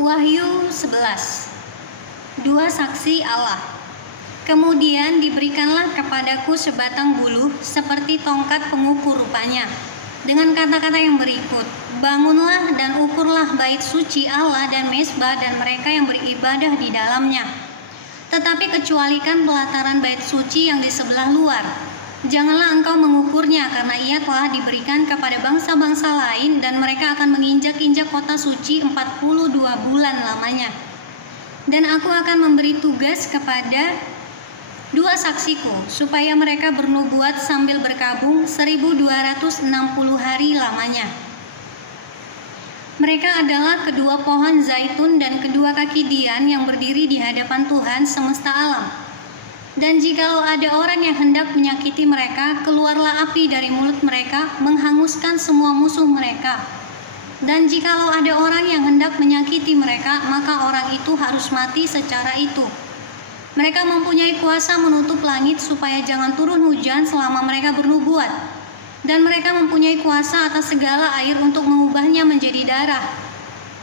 Wahyu 11. Dua saksi Allah. Kemudian diberikanlah kepadaku sebatang buluh seperti tongkat pengukur rupanya, dengan kata-kata yang berikut: bangunlah dan ukurlah bait suci Allah dan mezbah dan mereka yang beribadah di dalamnya. Tetapi kecualikan pelataran bait suci yang di sebelah luar. Janganlah engkau mengukurnya, karena ia telah diberikan kepada bangsa-bangsa lain, dan mereka akan menginjak-injak kota suci 42 bulan lamanya. Dan aku akan memberi tugas kepada dua saksiku, supaya mereka bernubuat sambil berkabung 1260 hari lamanya. Mereka adalah kedua pohon zaitun dan kedua kaki dian yang berdiri di hadapan Tuhan semesta alam. Dan jikalau ada orang yang hendak menyakiti mereka, keluarlah api dari mulut mereka, menghanguskan semua musuh mereka. Dan jikalau ada orang yang hendak menyakiti mereka, maka orang itu harus mati secara itu. Mereka mempunyai kuasa menutup langit supaya jangan turun hujan selama mereka bernubuat. Dan mereka mempunyai kuasa atas segala air untuk mengubahnya menjadi darah,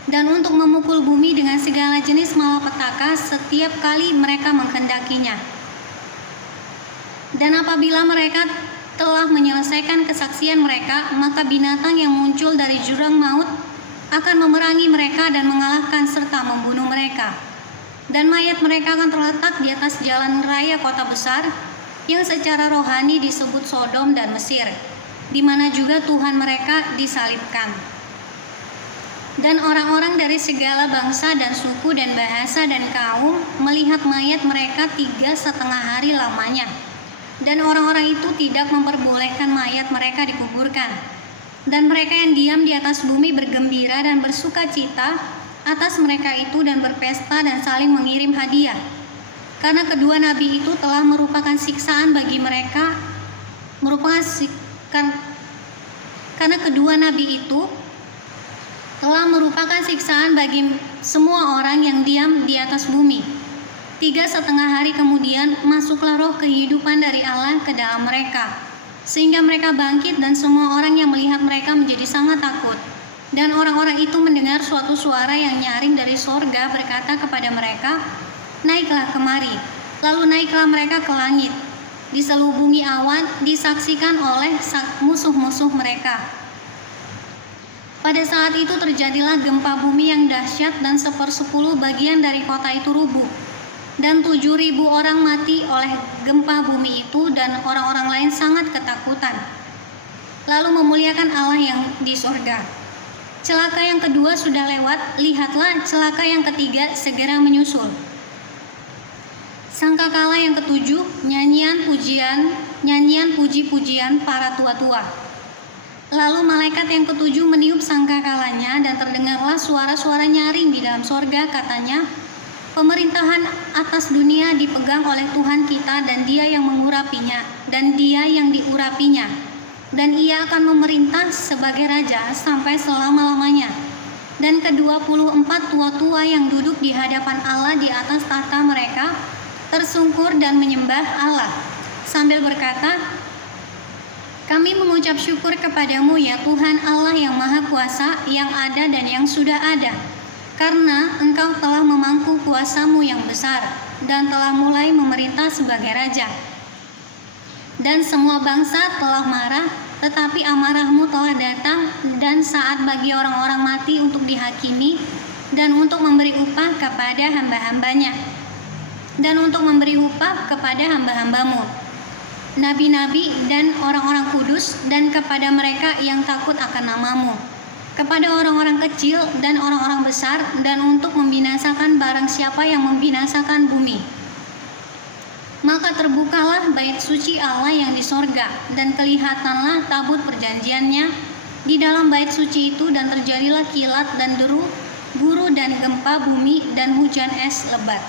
dan untuk memukul bumi dengan segala jenis malapetaka setiap kali mereka menghendakinya. Dan apabila mereka telah menyelesaikan kesaksian mereka, maka binatang yang muncul dari jurang maut akan memerangi mereka dan mengalahkan serta membunuh mereka. Dan mayat mereka akan terletak di atas jalan raya kota besar yang secara rohani disebut Sodom dan Mesir, di mana juga Tuhan mereka disalibkan. Dan orang-orang dari segala bangsa dan suku dan bahasa dan kaum melihat mayat mereka 3,5 hari lamanya. Dan orang-orang itu tidak memperbolehkan mayat mereka dikuburkan. Dan mereka yang diam di atas bumi bergembira dan bersuka cita atas mereka itu, dan berpesta dan saling mengirim hadiah. Karena kedua nabi itu telah merupakan siksaan bagi mereka, karena kedua nabi itu telah merupakan siksaan bagi semua orang yang diam di atas bumi. 3,5 hari kemudian masuklah roh kehidupan dari Allah ke dalam mereka, sehingga mereka bangkit, dan semua orang yang melihat mereka menjadi sangat takut. Dan orang-orang itu mendengar suatu suara yang nyaring dari sorga berkata kepada mereka, naiklah kemari. Lalu naiklah mereka ke langit, diselubungi awan, disaksikan oleh musuh-musuh mereka. Pada saat itu terjadilah gempa bumi yang dahsyat, dan 1/10 bagian dari kota itu rubuh. Dan 7.000 orang mati oleh gempa bumi itu, dan orang-orang lain sangat ketakutan, lalu memuliakan Allah yang di surga. Celaka yang kedua sudah lewat, lihatlah celaka yang ketiga segera menyusul. Sangkakala yang ketujuh, nyanyian puji-pujian para tua-tua. Lalu malaikat yang ketujuh meniup sangkakalanya, dan terdengarlah suara-suara nyaring di dalam sorga, katanya, pemerintahan atas dunia dipegang oleh Tuhan kita, dan Dia yang mengurapinya, dan Dia yang diurapinya, dan Ia akan memerintah sebagai raja sampai selama-lamanya. Dan ke-24 tua-tua yang duduk di hadapan Allah di atas tahta mereka tersungkur dan menyembah Allah sambil berkata, kami mengucap syukur kepadamu ya Tuhan Allah yang Maha Kuasa, yang ada dan yang sudah ada, karena Engkau telah memangku kuasa-Mu yang besar, dan telah mulai memerintah sebagai raja. Dan semua bangsa telah marah, tetapi amarah-Mu telah datang, dan saat bagi orang-orang mati untuk dihakimi, dan untuk memberi upah kepada hamba-hambanya, dan untuk memberi upah kepada hamba-hamba-Mu, nabi-nabi dan orang-orang kudus, dan kepada mereka yang takut akan nama-Mu, kepada orang-orang kecil dan orang-orang besar, dan untuk membinasakan barang siapa yang membinasakan bumi. Maka terbukalah bait suci Allah yang di sorga, dan kelihatanlah tabut perjanjiannya di dalam bait suci itu, dan terjadilah kilat dan deru, guru dan gempa bumi dan hujan es lebat.